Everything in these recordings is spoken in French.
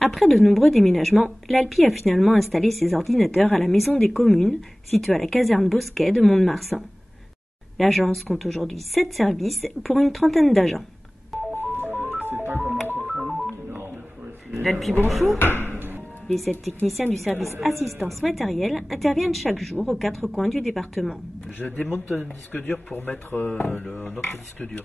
Après de nombreux déménagements, l'Alpi a finalement installé ses ordinateurs à la Maison des Communes, située à la caserne Bosquet de Mont-de-Marsan. L'agence compte aujourd'hui 7 services pour une trentaine d'agents. L'Alpi, bonjour. Les 7 techniciens du service assistance matérielle interviennent chaque jour aux 4 coins du département. Je démonte un disque dur pour mettre notre disque dur.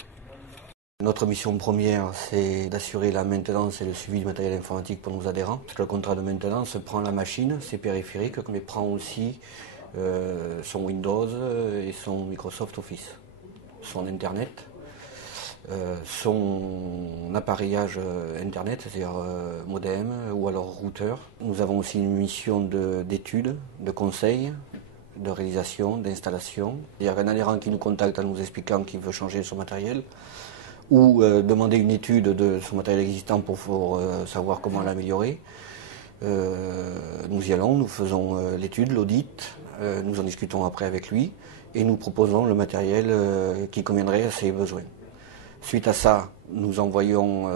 Notre mission première, c'est d'assurer la maintenance et le suivi du matériel informatique pour nos adhérents. Parce que le contrat de maintenance prend la machine, ses périphériques, mais prend aussi son Windows et son Microsoft Office, son Internet, son appareillage Internet, c'est-à-dire modem ou alors routeur. Nous avons aussi une mission d'études, de conseil, de réalisation, d'installation. Il y a un adhérent qui nous contacte en nous expliquant qu'il veut changer son matériel, ou demander une étude de son matériel existant pour savoir comment l'améliorer. Nous y allons, nous faisons l'étude, l'audit, nous en discutons après avec lui et nous proposons le matériel qui conviendrait à ses besoins. Suite à ça, nous envoyons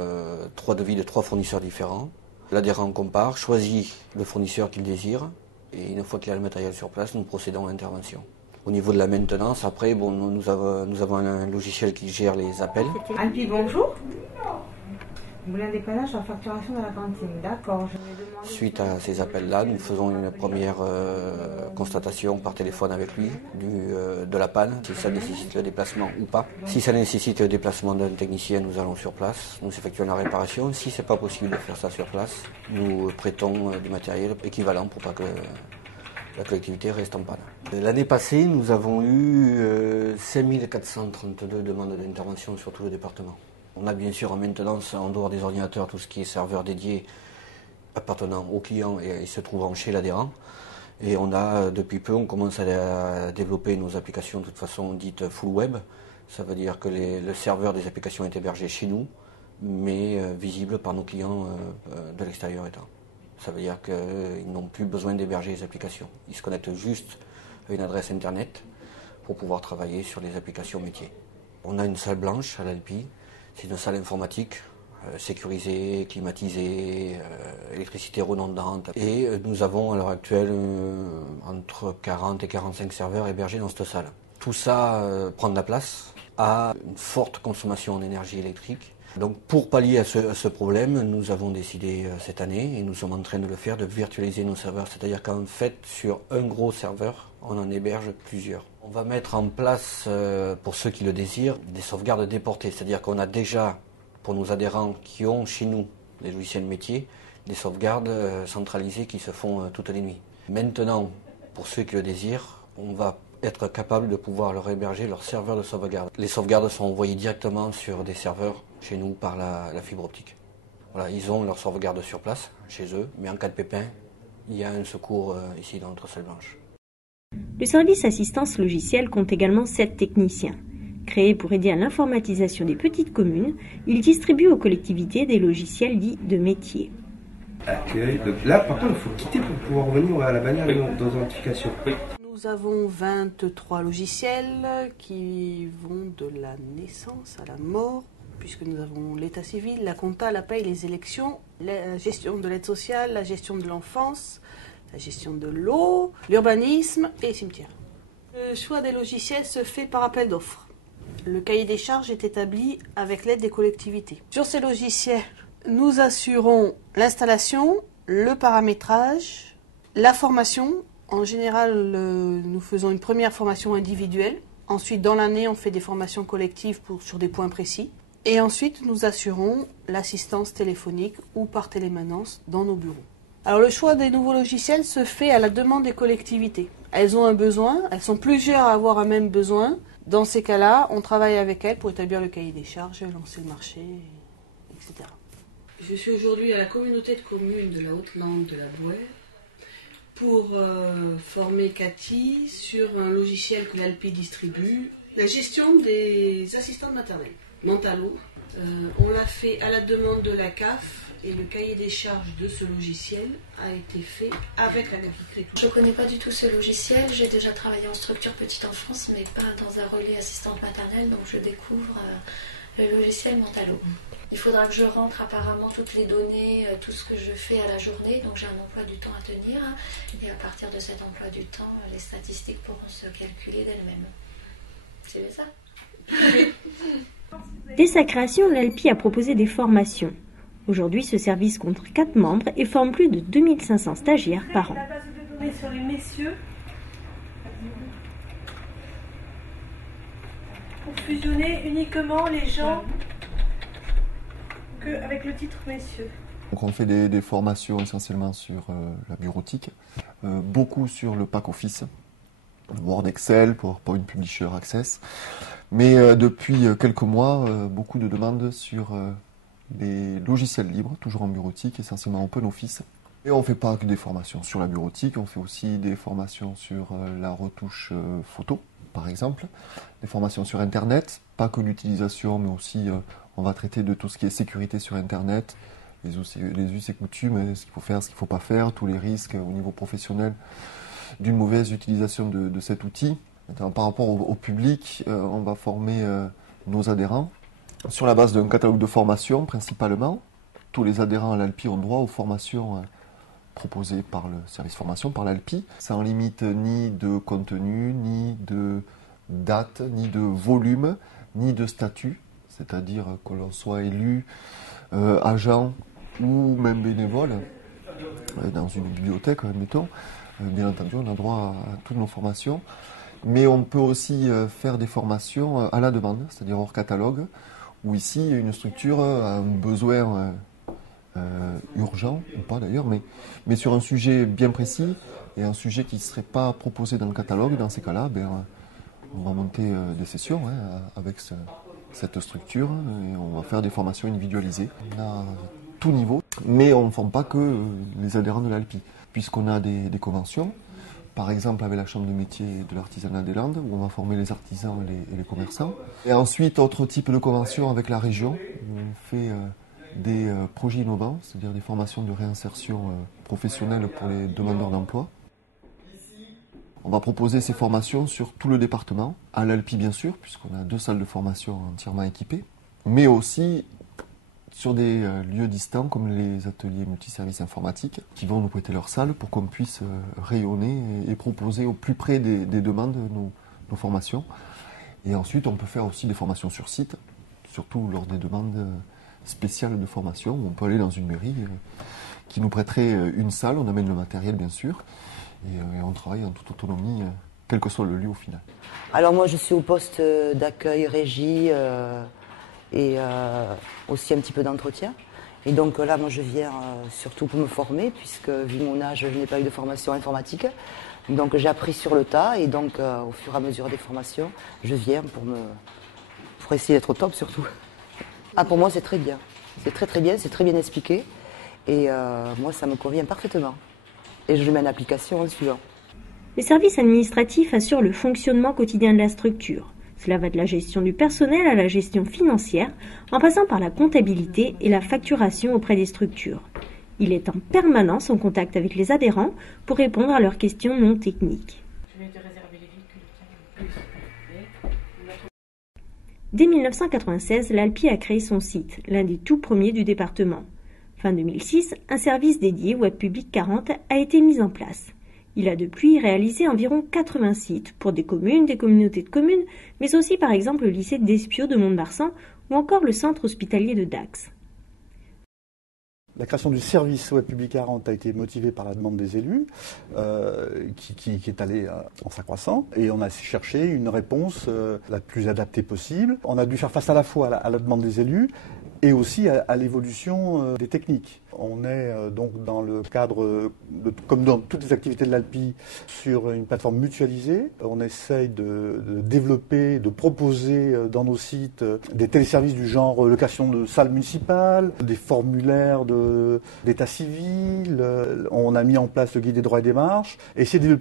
3 devis de 3 fournisseurs différents. L'adhérent compare, choisit le fournisseur qu'il désire et une fois qu'il a le matériel sur place, nous procédons à l'intervention. Au niveau de la maintenance, après, nous avons un logiciel qui gère les appels. Alpi, bonjour. Vous voulez un dépannage sur la facturation de la cantine, d'accord. Suite à ces appels-là, nous faisons une première constatation par téléphone avec lui de la panne, si ça nécessite le déplacement ou pas. Si ça nécessite le déplacement d'un technicien, nous allons sur place, nous effectuons la réparation. Si ce n'est pas possible de faire ça sur place, nous prêtons du matériel équivalent pour pas que la collectivité reste en panne. L'année passée, nous avons eu 5432 demandes d'intervention sur tout le département. On a bien sûr en maintenance, en dehors des ordinateurs, tout ce qui est serveur dédié appartenant aux clients et se trouvant chez l'adhérent. Et on a, depuis peu, on commence à développer nos applications de toute façon dites full web. Ça veut dire que le serveur des applications est hébergé chez nous, mais visible par nos clients de l'extérieur étant. Ça veut dire qu'ils n'ont plus besoin d'héberger les applications. Ils se connectent juste à une adresse internet pour pouvoir travailler sur les applications métiers. On a une salle blanche à l'Alpi, c'est une salle informatique sécurisée, climatisée, électricité redondante. Et nous avons à l'heure actuelle entre 40 et 45 serveurs hébergés dans cette salle. Tout ça prend de la place, a une forte consommation en énergie électrique. Donc pour pallier à ce problème, nous avons décidé cette année, et nous sommes en train de le faire, de virtualiser nos serveurs. C'est-à-dire qu'en fait, sur un gros serveur, on en héberge plusieurs. On va mettre en place, pour ceux qui le désirent, des sauvegardes déportées. C'est-à-dire qu'on a déjà, pour nos adhérents qui ont chez nous des logiciels métiers, des sauvegardes centralisées qui se font toutes les nuits. Maintenant, pour ceux qui le désirent, on va être capable de pouvoir leur héberger leur serveur de sauvegarde. Les sauvegardes sont envoyées directement sur des serveurs chez nous par la fibre optique. Voilà, ils ont leur sauvegarde sur place, chez eux, mais en cas de pépin, il y a un secours ici dans notre salle blanche. Le service assistance logicielle compte également 7 techniciens. Créé pour aider à l'informatisation des petites communes, il distribue aux collectivités des logiciels dits de métier. Accueil. Donc là, par contre, il faut quitter pour pouvoir revenir à la bannière d'identification. Nous avons 23 logiciels qui vont de la naissance à la mort, puisque nous avons l'état civil, la compta, la paye, les élections, la gestion de l'aide sociale, la gestion de l'enfance, la gestion de l'eau, l'urbanisme et les cimetières. Le choix des logiciels se fait par appel d'offres. Le cahier des charges est établi avec l'aide des collectivités. Sur ces logiciels, nous assurons l'installation, le paramétrage, la formation. En général, nous faisons une première formation individuelle. Ensuite, dans l'année, on fait des formations collectives sur des points précis. Et ensuite, nous assurons l'assistance téléphonique ou par télémanence dans nos bureaux. Alors, le choix des nouveaux logiciels se fait à la demande des collectivités. Elles ont un besoin, elles sont plusieurs à avoir un même besoin. Dans ces cas-là, on travaille avec elles pour établir le cahier des charges, lancer le marché, etc. Je suis aujourd'hui à la communauté de communes de la Haute-Lande de la Bouère pour former Cathy sur un logiciel que l'Alpi distribue, la gestion des assistantes maternelles, Mentalo. On l'a fait à la demande de la CAF et le cahier des charges de ce logiciel a été fait avec la CAF. Je ne connais pas du tout ce logiciel, j'ai déjà travaillé en structure petite enfance mais pas dans un relais assistante maternelle, donc je découvre le logiciel Mentalo. Il faut faudra que je rentre apparemment toutes les données, tout ce que je fais à la journée. Donc j'ai un emploi du temps à tenir. Et à partir de cet emploi du temps, les statistiques pourront se calculer d'elles-mêmes. C'est ça. Dès sa création, l'ALPI a proposé des formations. Aujourd'hui, ce service compte 4 membres et forme plus de 2500 stagiaires par an. La base de données sur les messieurs pour fusionner uniquement les gens avec le titre messieurs. Donc on fait des formations essentiellement sur la bureautique, beaucoup sur le pack office, Word, Excel, PowerPoint, Publisher, Access. Mais depuis quelques mois, beaucoup de demandes sur des logiciels libres, toujours en bureautique, essentiellement OpenOffice. Et on ne fait pas que des formations sur la bureautique, on fait aussi des formations sur la retouche photo, par exemple, des formations sur Internet, pas que l'utilisation, mais aussi on va traiter de tout ce qui est sécurité sur Internet, les us et coutumes, ce qu'il faut faire, ce qu'il ne faut pas faire, tous les risques au niveau professionnel d'une mauvaise utilisation de cet outil. Par rapport au public, on va former nos adhérents sur la base d'un catalogue de formation principalement. Tous les adhérents à l'ALPI ont droit aux formations proposées par le service formation, par l'ALPI, sans limite ni de contenu, ni de date, ni de volume, ni de statut, c'est-à-dire que l'on soit élu, agent ou même bénévole dans une bibliothèque, admettons. Bien entendu, on a droit à toutes nos formations, mais on peut aussi faire des formations à la demande, c'est-à-dire hors catalogue, où ici une structure a un besoin urgent, ou pas d'ailleurs, mais sur un sujet bien précis, et un sujet qui ne serait pas proposé dans le catalogue. Dans ces cas-là, on va monter des sessions avec cette structure, et on va faire des formations individualisées. On a tout niveau, mais on ne forme pas que les adhérents de l'ALPI, puisqu'on a des conventions, par exemple avec la Chambre de métier de l'artisanat des Landes, où on va former les artisans et les commerçants. Et ensuite, autre type de convention avec la région, où on fait des projets innovants, c'est-à-dire des formations de réinsertion professionnelle pour les demandeurs d'emploi. On va proposer ces formations sur tout le département, à l'ALPI bien sûr, puisqu'on a 2 salles de formation entièrement équipées, mais aussi sur des lieux distants comme les ateliers multiservices informatiques qui vont nous prêter leur salle pour qu'on puisse rayonner et proposer au plus près des demandes nos formations. Et ensuite, on peut faire aussi des formations sur site, surtout lors des demandes spéciales de formation, où on peut aller dans une mairie qui nous prêterait une salle, on amène le matériel bien sûr, et on travaille en toute autonomie, quel que soit le lieu au final. Alors moi je suis au poste d'accueil, régie, et aussi un petit peu d'entretien. Et donc là, moi, je viens surtout pour me former, puisque vu mon âge, je n'ai pas eu de formation informatique. Donc j'ai appris sur le tas, et donc au fur et à mesure des formations, je viens pour essayer d'être au top surtout. Ah, pour moi, c'est très bien. C'est très bien, c'est très bien expliqué. Et moi, ça me convient parfaitement. Et je le mets en application en suivant. Les services administratifs assurent le fonctionnement quotidien de la structure. Cela va de la gestion du personnel à la gestion financière, en passant par la comptabilité et la facturation auprès des structures. Il est en permanence en contact avec les adhérents pour répondre à leurs questions non techniques. Dès 1996, l'ALPI a créé son site, l'un des tout premiers du département. Fin 2006, un service dédié Web Public 40 a été mis en place. Il a depuis réalisé environ 80 sites pour des communes, des communautés de communes, mais aussi par exemple le lycée d'Espiau de Mont-de-Marsan ou encore le centre hospitalier de Dax. La création du service Web Public 40 a été motivée par la demande des élus, qui est allée en s'accroissant, et on a cherché une réponse la plus adaptée possible. On a dû faire face à la fois à la demande des élus et aussi à l'évolution des techniques. On est donc dans le cadre, comme dans toutes les activités de l'ALPI, sur une plateforme mutualisée. On essaye de développer, de proposer dans nos sites des téléservices du genre location de salles municipales, des formulaires d'état civil. On a mis en place le guide des droits et démarches. Et essayer de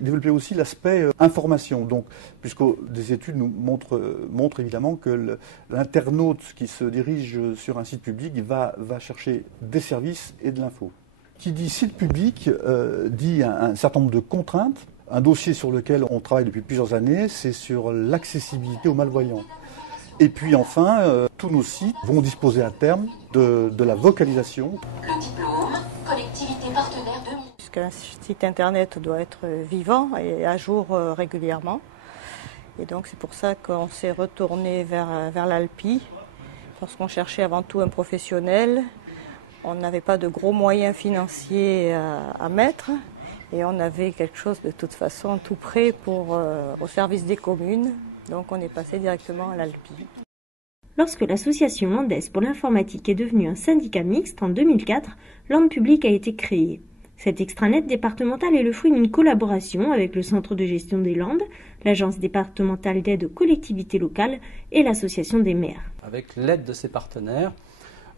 développer aussi l'aspect information. Donc, puisque des études nous montrent évidemment que l'internaute qui se dirige sur un site public va chercher des services et de l'info. Qui dit site public dit un certain nombre de contraintes. Un dossier sur lequel on travaille depuis plusieurs années, c'est sur l'accessibilité aux malvoyants. Et puis enfin, tous nos sites vont disposer à terme de la vocalisation. Le diplôme, collectivité partenaire 2000. Puisqu'un site internet doit être vivant et à jour régulièrement. Et donc c'est pour ça qu'on s'est retourné vers l'ALPI. Parce qu'on cherchait avant tout un professionnel. On n'avait pas de gros moyens financiers à mettre. Et on avait quelque chose de toute façon tout prêt au service des communes. Donc on est passé directement à l'ALPI. Lorsque l'association landaise pour l'informatique est devenue un syndicat mixte en 2004, Landes Publiques a été créé. Cet extranet départemental est le fruit d'une collaboration avec le Centre de gestion des Landes, l'Agence départementale d'aide aux collectivités locales et l'Association des maires. Avec l'aide de ces partenaires,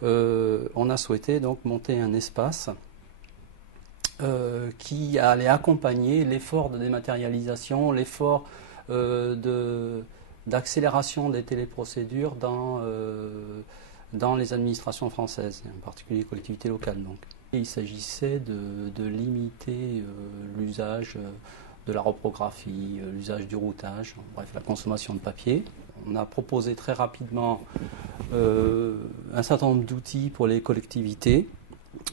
on a souhaité donc monter un espace qui allait accompagner l'effort de dématérialisation, l'effort d'accélération des téléprocédures dans les administrations françaises, en particulier les collectivités locales. Donc. Il s'agissait de limiter l'usage de la reprographie, l'usage du routage, bref, la consommation de papier. On a proposé très rapidement un certain nombre d'outils pour les collectivités,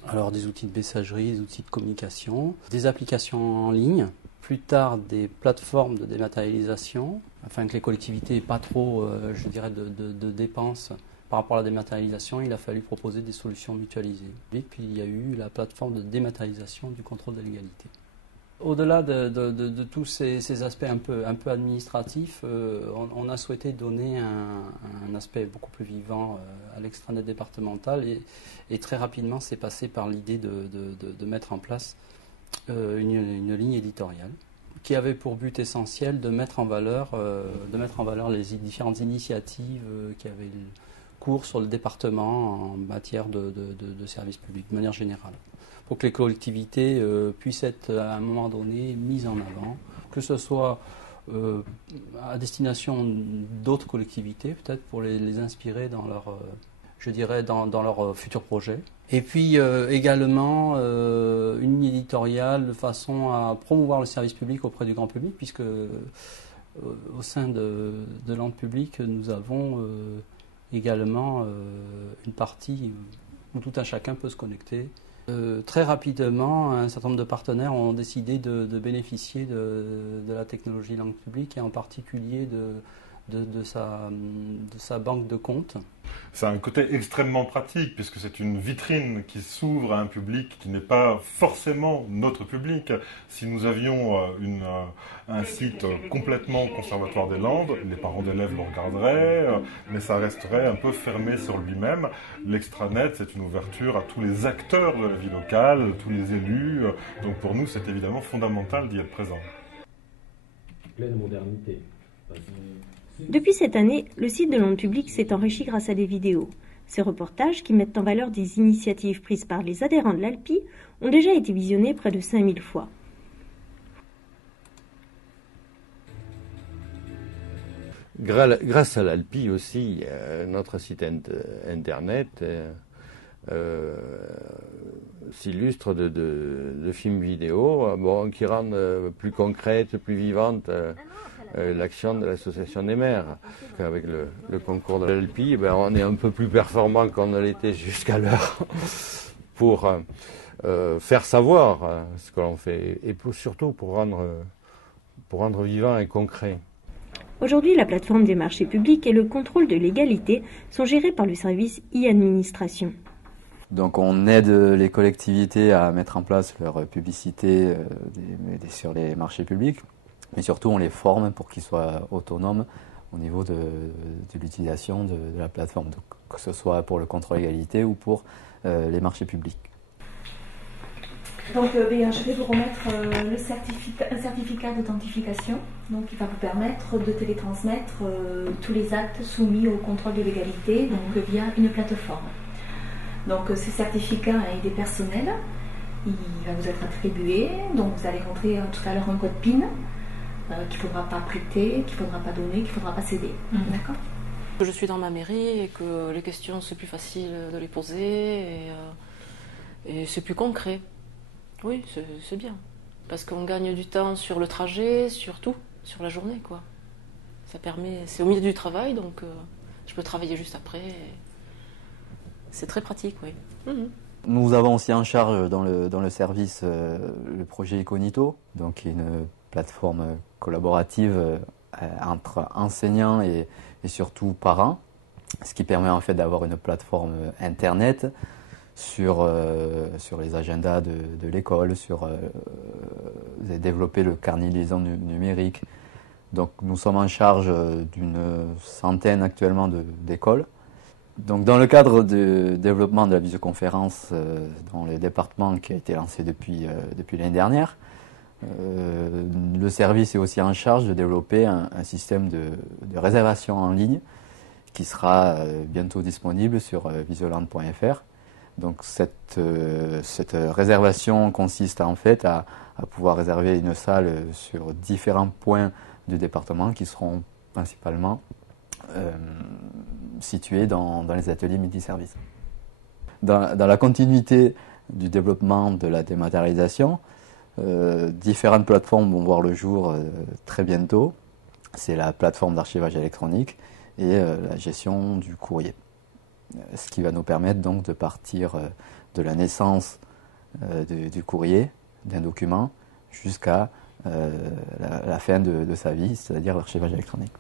alors des outils de messagerie, des outils de communication, des applications en ligne, plus tard des plateformes de dématérialisation, afin que les collectivités n'aient pas trop, je dirais, de dépenses. Par rapport à la dématérialisation, il a fallu proposer des solutions mutualisées. Et puis il y a eu la plateforme de dématérialisation du contrôle de légalité. Au-delà de tous ces aspects un peu administratifs, on a souhaité donner un aspect beaucoup plus vivant à l'extranet départemental et très rapidement c'est passé par l'idée de mettre en place une ligne éditoriale qui avait pour but essentiel de mettre en valeur les différentes initiatives qui avaient cours sur le département en matière de services publics, de manière générale, pour que les collectivités puissent être à un moment donné mises en avant, que ce soit à destination d'autres collectivités, peut-être pour les inspirer dans leur futurs projets. Et puis également une ligne éditoriale de façon à promouvoir le service public auprès du grand public, puisque au sein de Landes Publiques, nous avons également une partie où tout un chacun peut se connecter. Très rapidement, un certain nombre de partenaires ont décidé de bénéficier de la technologie Landes Publiques et en particulier de sa banque de comptes. C'est un côté extrêmement pratique puisque c'est une vitrine qui s'ouvre à un public qui n'est pas forcément notre public. Si nous avions un site complètement conservatoire des Landes, les parents d'élèves le regarderaient, mais ça resterait un peu fermé sur lui-même. L'extranet, c'est une ouverture à tous les acteurs de la vie locale, tous les élus. Donc pour nous, c'est évidemment fondamental d'y être présent. Pleine modernité. Depuis cette année, le site de Landes Publiques s'est enrichi grâce à des vidéos. Ces reportages, qui mettent en valeur des initiatives prises par les adhérents de l'ALPI, ont déjà été visionnés près de 5000 fois. Grâce à l'ALPI aussi, notre site internet s'illustre de films vidéo qui rendent plus concrète, plus vivante l'action de l'association des maires. Avec le concours de l'ALPI, on est un peu plus performant qu'on ne l'était jusqu'à l'heure pour faire savoir ce que l'on fait et surtout pour rendre vivant et concret. Aujourd'hui, la plateforme des marchés publics et le contrôle de légalité sont gérés par le service e-administration. Donc on aide les collectivités à mettre en place leur publicité sur les marchés publics, mais surtout on les forme pour qu'ils soient autonomes au niveau de l'utilisation de la plateforme, donc, que ce soit pour le contrôle légalité ou pour les marchés publics. Donc je vais vous remettre un certificat d'authentification qui va vous permettre de télétransmettre tous les actes soumis au contrôle de légalité via une plateforme. Donc ce certificat est personnel, il va vous être attribué, donc vous allez rentrer tout à l'heure un code PIN qu'il ne faudra pas prêter, qu'il ne faudra pas donner, qu'il ne faudra pas céder. D'accord ? Je suis dans ma mairie et que les questions c'est plus facile de les poser et c'est plus concret. Oui, c'est bien. Parce qu'on gagne du temps sur le trajet, sur tout, sur la journée, quoi. Ça permet, c'est au milieu du travail, donc je peux travailler juste après. C'est très pratique, oui. Nous avons aussi en charge dans le service le projet Econito, donc qui est une plateforme collaborative entre enseignants et surtout parents, ce qui permet en fait d'avoir une plateforme internet sur les agendas de l'école, développer le carnet de liaison numérique. Donc nous sommes en charge d'une centaine actuellement d'écoles. Donc dans le cadre du développement de la visioconférence dans les départements qui a été lancé depuis l'année dernière, le service est aussi en charge de développer un système de réservation en ligne qui sera bientôt disponible sur visioland.fr. Donc cette réservation consiste en fait à pouvoir réserver une salle sur différents points du département qui seront principalement situés dans les ateliers multiservices. Dans la continuité du développement de la dématérialisation, différentes plateformes vont voir le jour très bientôt. C'est la plateforme d'archivage électronique et la gestion du courrier. Ce qui va nous permettre donc de partir de la naissance du courrier, d'un document, jusqu'à la fin de sa vie, c'est-à-dire l'archivage électronique.